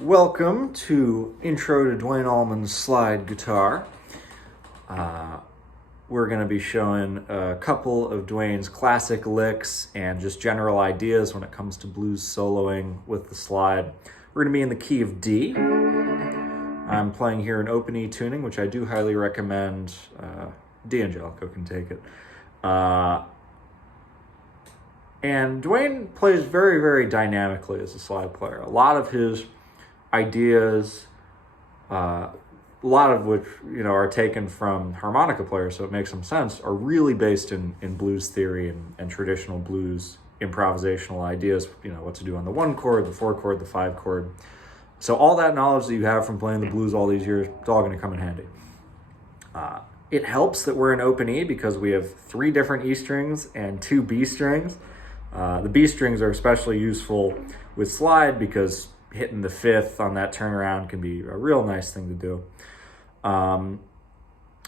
Welcome to Intro to Duane Allman's slide guitar. We're going to be showing a couple of Duane's classic licks and just general ideas when it comes to blues soloing with the slide. We're going to be in the key of D. I'm playing here an open E tuning, which I do highly recommend. D'Angelico can take it. And Duane plays very, very dynamically as a slide player. A lot of his ideas, a lot of which are taken from harmonica players, so it makes some sense, are really based in blues theory and traditional blues improvisational ideas. What to do on the 1 chord, the 4 chord, the 5 chord. So all that knowledge that you have from playing the blues all these years, it's all going to come in handy. It helps that we're in open E because we have 3 different E strings and 2 B strings. The B strings are especially useful with slide because hitting the 5th on that turnaround can be a real nice thing to do. And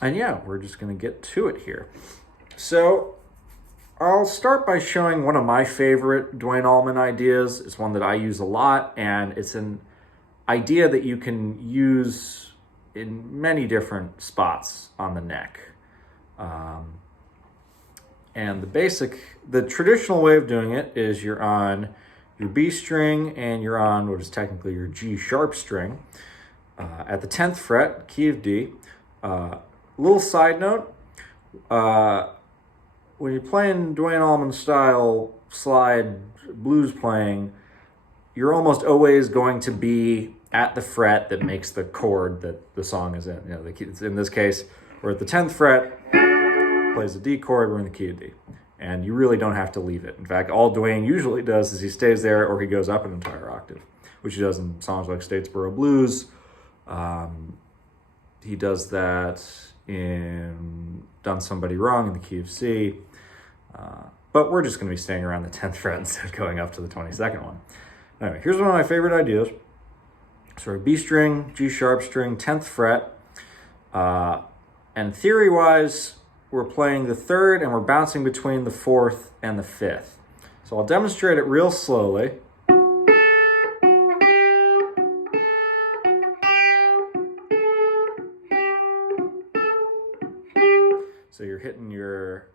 yeah, we're just going to get to it here. So I'll start by showing one of my favorite Duane Allman ideas. It's one that I use a lot, and it's an idea that you can use in many different spots on the neck. And the traditional way of doing it is you're on your B string and you're on what is technically your G sharp string at the 10th fret, key of D. Little side note, when you're playing Duane Allman style slide blues playing, you're almost always going to be at the fret that makes the chord that the song is in. In this case, we're at the 10th fret, plays the D chord, we're in the key of D. And you really don't have to leave it. In fact, all Duane usually does is he stays there or he goes up an entire octave, which he does in songs like Statesboro Blues. He does that in Done Somebody Wrong in the key of C. But we're just going to be staying around the 10th fret instead of going up to the 22nd one. Anyway, here's one of my favorite ideas. So B string, G sharp string, 10th fret. And theory-wise, we're playing the 3rd and we're bouncing between the 4th and the 5th. So I'll demonstrate it real slowly. So you're hitting your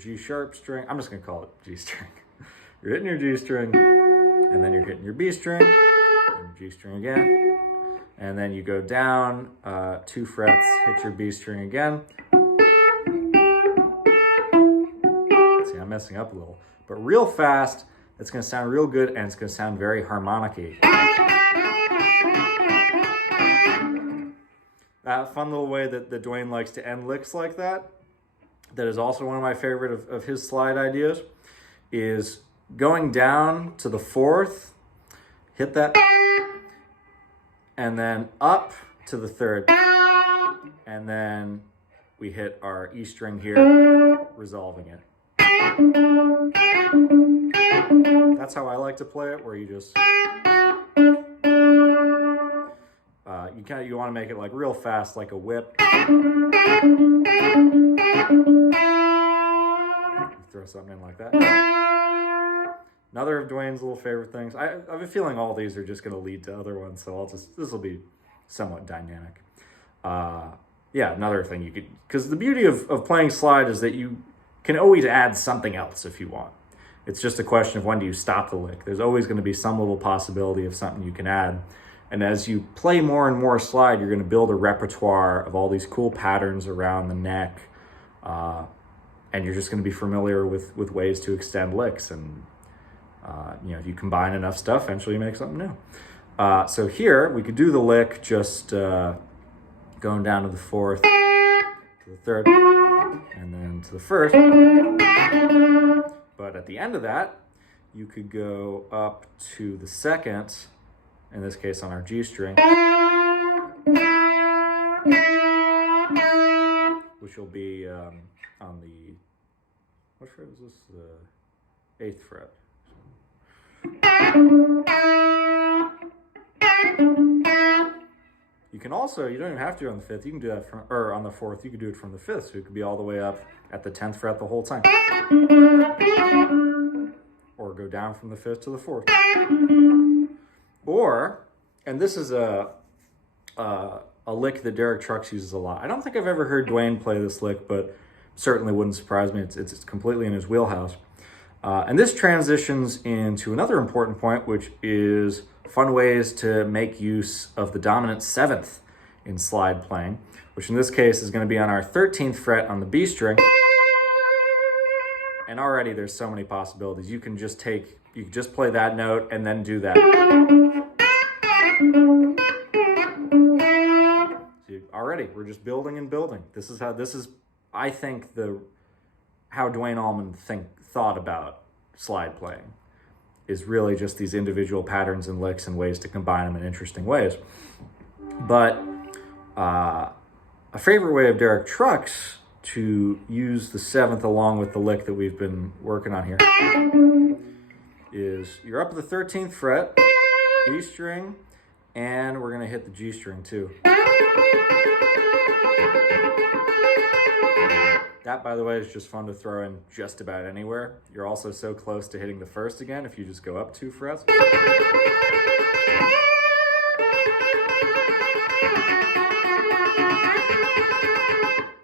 G sharp string. I'm just going to call it G string. You're hitting your G string, and then you're hitting your B string, and your G string again. And then you go down 2 frets, hit your B string again. See, I'm messing up a little. But real fast, it's going to sound real good, and it's going to sound very harmonic-y. That fun little way that Duane likes to end licks like that is also one of my favorite of his slide ideas, is going down to the 4th, hit that, and then up to the 3rd, and then we hit our E string here, resolving it. That's how I like to play it, where you just you want to make it like real fast, like a whip. Throw something in like that. Another of Duane's little favorite things. I have a feeling all these are just going to lead to other ones, so this will be somewhat dynamic. Yeah, another thing you could, because the beauty of playing slide is that you can always add something else if you want. It's just a question of when do you stop the lick. There's always going to be some little possibility of something you can add. And as you play more and more slide, you're going to build a repertoire of all these cool patterns around the neck. And you're just going to be familiar with ways to extend licks. And if you combine enough stuff, eventually you make something new. So here, we could do the lick just going down to the 4th, to the 3rd, and then to the 1st. But at the end of that, you could go up to the 2nd, in this case on our G string, which will be on the, what fret is this? The 8th fret. You can also, you don't even have to do it on the 5th, you can do that or on the 4th, you could do it from the 5th, so it could be all the way up at the 10th fret the whole time. Or go down from the 5th to the 4th. Or and this is a lick that Derek Trucks uses a lot. I don't think I've ever heard Duane play this lick, but certainly wouldn't surprise me. It's completely in his wheelhouse. And this transitions into another important point, which is fun ways to make use of the dominant seventh in slide playing, which in this case is going to be on our 13th fret on the B string. And already there's so many possibilities. You can just play that note and then do that. See, already we're just building and building. This is I think how Duane Allman thought about slide playing is really just these individual patterns and licks and ways to combine them in interesting ways. But a favorite way of Derek Trucks to use the seventh along with the lick that we've been working on here is you're up at the 13th fret, B string, and we're going to hit the G string too. That, by the way, is just fun to throw in just about anywhere. You're also so close to hitting the first again if you just go up 2 frets.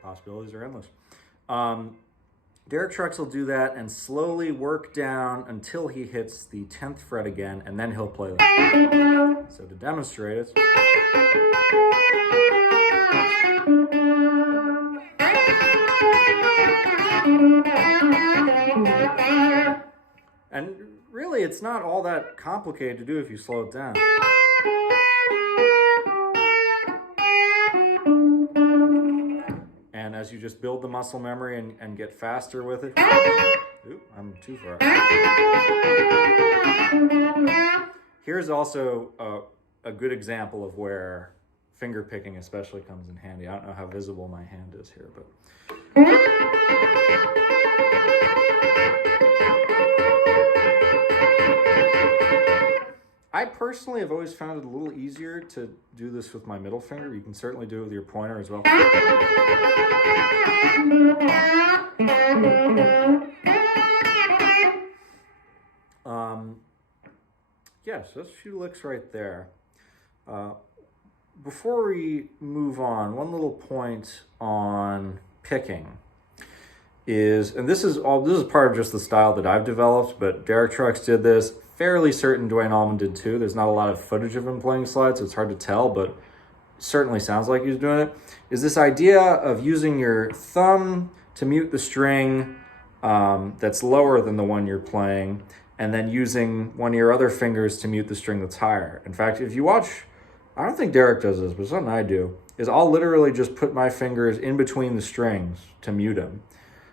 Possibilities are endless. Derek Trucks will do that and slowly work down until he hits the 10th fret again, and then he'll play that. So to demonstrate it, and really it's not all that complicated to do if you slow it down. And as you just build the muscle memory and get faster with it. Oop, I'm too far. Here's also a good example of where finger picking especially comes in handy. I don't know how visible my hand is here, but I personally have always found it a little easier to do this with my middle finger. You can certainly do it with your pointer as well. Yes, that's a few licks right there. Before we move on, one little point on picking is, and this is part of just the style that I've developed, but Derek Trucks did this. Fairly certain Duane Allman did too. There's not a lot of footage of him playing slide, so it's hard to tell, but certainly sounds like he's doing it. Is this idea of using your thumb to mute the string that's lower than the one you're playing, and then using one of your other fingers to mute the string that's higher. In fact, if you watch, I don't think Derek does this, but something I do, is I'll literally just put my fingers in between the strings to mute them.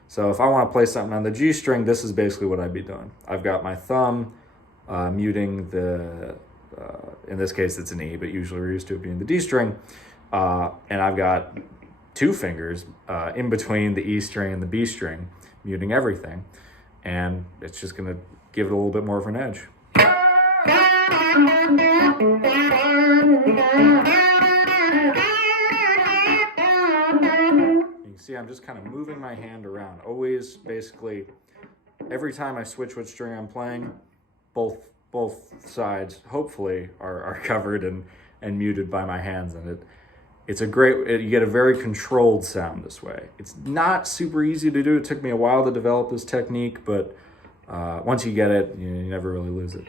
So if I want to play something on the G string, this is basically what I'd be doing. I've got my thumb muting the, in this case it's an E, but usually we're used to it being the D string. And I've got 2 fingers in between the E string and the B string, muting everything. And it's just going to give it a little bit more of an edge. You can see I'm just kind of moving my hand around. Always, basically, every time I switch which string I'm playing, both sides hopefully are covered and muted by my hands, and it's a great, you get a very controlled sound this way. It's not super easy to do. It took me a while to develop this technique, but once you get it, you never really lose it.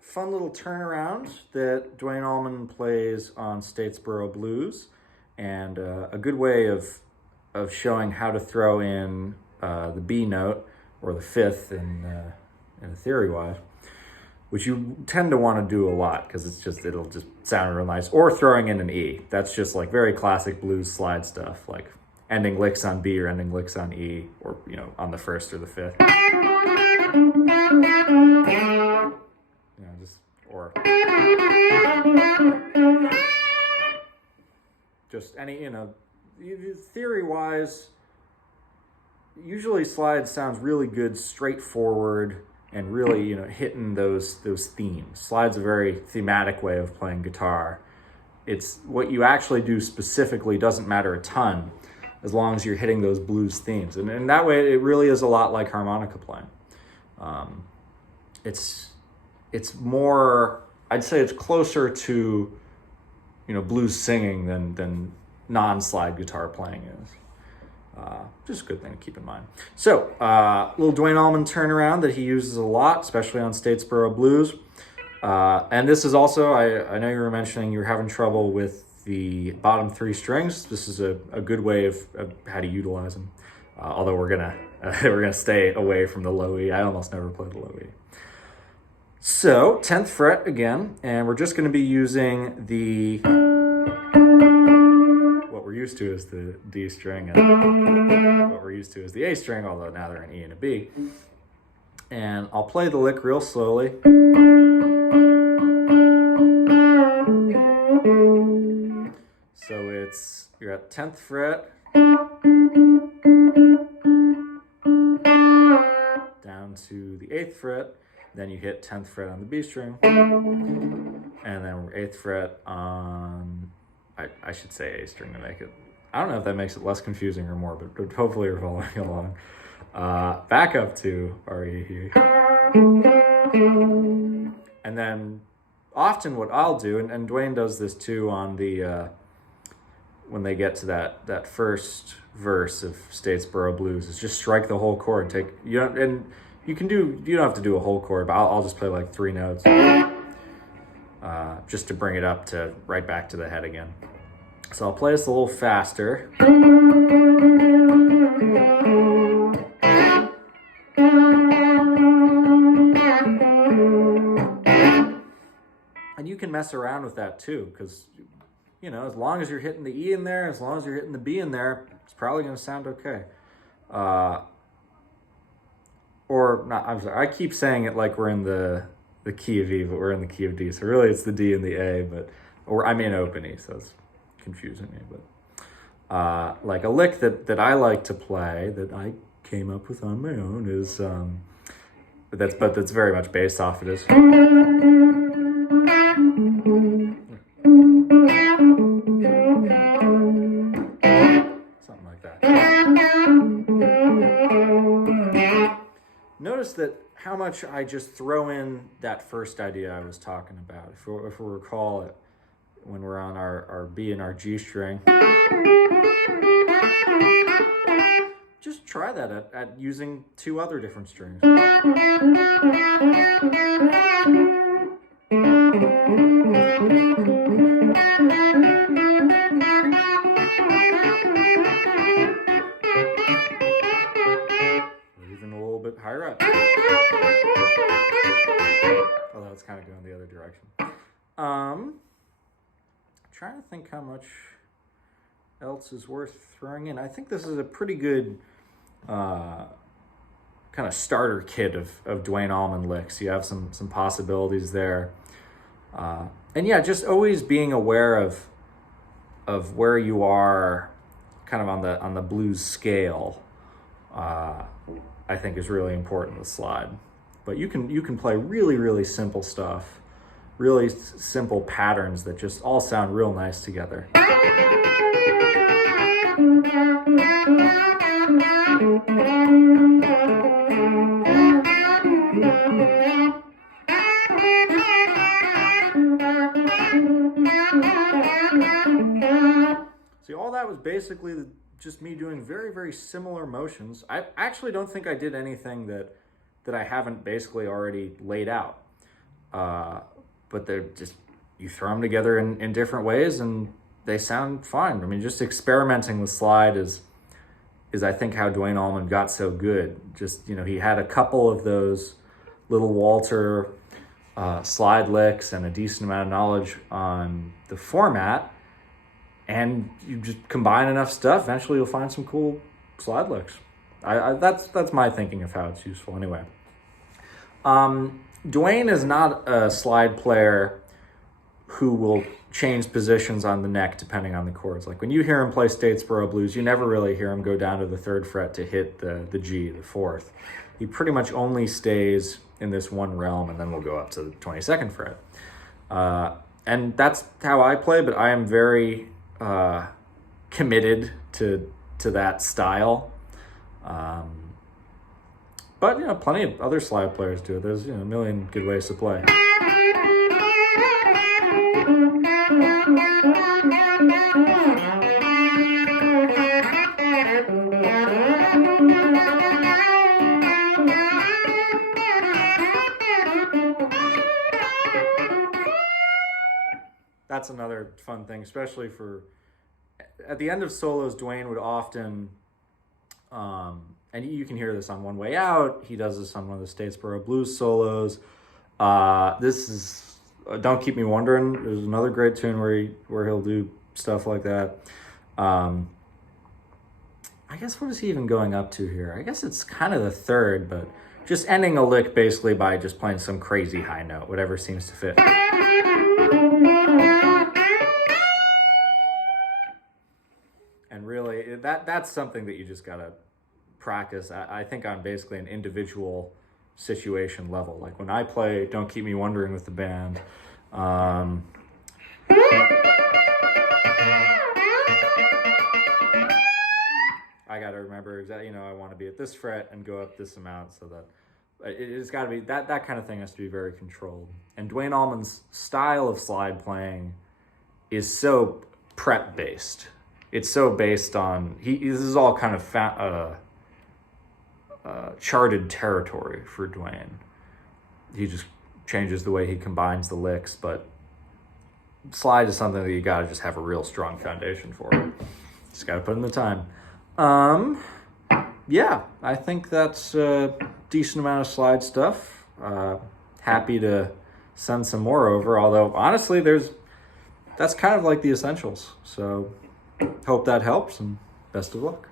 Fun little turnaround that Duane Allman plays on Statesboro Blues, and a good way of showing how to throw in the B note, or the 5th in a theory-wise, which you tend to want to do a lot because it'll just sound real nice. Or throwing in an E. That's just like very classic blues slide stuff, like ending licks on B or ending licks on E, or on the 1st or the 5th. Just any, theory-wise, usually slide sounds really good, straightforward, and really, hitting those themes. Slide's a very thematic way of playing guitar. It's what you actually do specifically doesn't matter a ton, as long as you're hitting those blues themes. And in that way, it really is a lot like harmonica playing. It's more, I'd say it's closer to, blues singing than non-slide guitar playing is. Just a good thing to keep in mind. So, little Duane Allman turnaround that he uses a lot, especially on Statesboro blues. And this is also, I know you were mentioning you were having trouble with the bottom 3 strings. This is a good way of how to utilize them. Although we're gonna stay away from the low E. I almost never play the low E. So 10th fret again, and we're just going to be using what we're used to is the D string, and what we're used to is the A string, although now they're an E and a B. And I'll play the lick real slowly. So you're at 10th fret, down to the 8th fret, then you hit 10th fret on the B string, and then 8th fret on, I should say A string to make it, I don't know if that makes it less confusing or more, but hopefully you're following along. Back up to our E here. And then often what I'll do, and Duane does this too on the, when they get to that first verse of Statesboro Blues, is just strike the whole chord. You don't have to do a whole chord, but I'll just play like 3 notes, just to bring it up to right back to the head again. So I'll play this a little faster. And you can mess around with that too, because as long as you're hitting the E in there, as long as you're hitting the B in there, it's probably going to sound okay. Or not, I'm sorry, I keep saying it like we're in the key of E, but we're in the key of D. So really it's the D and the A, or I'm in open E, so it's confusing me. But like a lick that I like to play, that I came up with on my own, is that's very much based off of this. Something like that. Notice that how much I just throw in that first idea I was talking about. If we recall it, when we're on our B and our G string, just try that at using 2 other different strings. Even a little bit higher up. Although it's kind of going the other direction. Trying to think how much else is worth throwing in. I think this is a pretty good kind of starter kit of Duane Allman licks. You have some possibilities there. And yeah, just always being aware of where you are kind of on the blues scale, I think is really important to slide. But you can play really, really simple stuff, really simple patterns that just all sound real nice together. See, all that was basically just me doing very, very similar motions. I actually don't think I did anything that I haven't basically already laid out. But they're just, you throw them together in different ways and they sound fine. I mean, just experimenting with slide is I think how Duane Allman got so good. Just, he had a couple of those little Walter slide licks and a decent amount of knowledge on the format, and you just combine enough stuff, eventually you'll find some cool slide licks. That's my thinking of how it's useful anyway. Duane is not a slide player who will change positions on the neck depending on the chords. Like when you hear him play Statesboro Blues, you never really hear him go down to the 3rd fret to hit the G, the 4th. He pretty much only stays in this one realm, and then we'll go up to the 22nd fret. And that's how I play, but I am very committed to that style. But, you know, plenty of other slide players do it. There's, you know, a million good ways to play. That's another fun thing, especially for at the end of solos. Duane would often, and you can hear this on One Way Out. He does this on one of the Statesboro Blues solos. This is Don't Keep Me Wondering. There's another great tune where he'll do stuff like that. I guess what is he even going up to here? I guess it's kind of the third, but just ending a lick basically by just playing some crazy high note, whatever seems to fit. And really, that's something that you just gotta practice. I think on basically an individual situation level. Like when I play Don't Keep Me Wondering with the band, I got to remember exactly, you know, I want to be at this fret and go up this amount, so that it's got to be, that kind of thing has to be very controlled. And Duane Allman's style of slide playing is so prep based. It's so based on, this is all kind of charted territory for Duane. He just changes the way he combines the licks, but slide is something that you got to just have a real strong foundation for. Just got to put in the time. Yeah, I think that's a decent amount of slide stuff. Happy to send some more over, although honestly, that's kind of like the essentials. So hope that helps, and best of luck.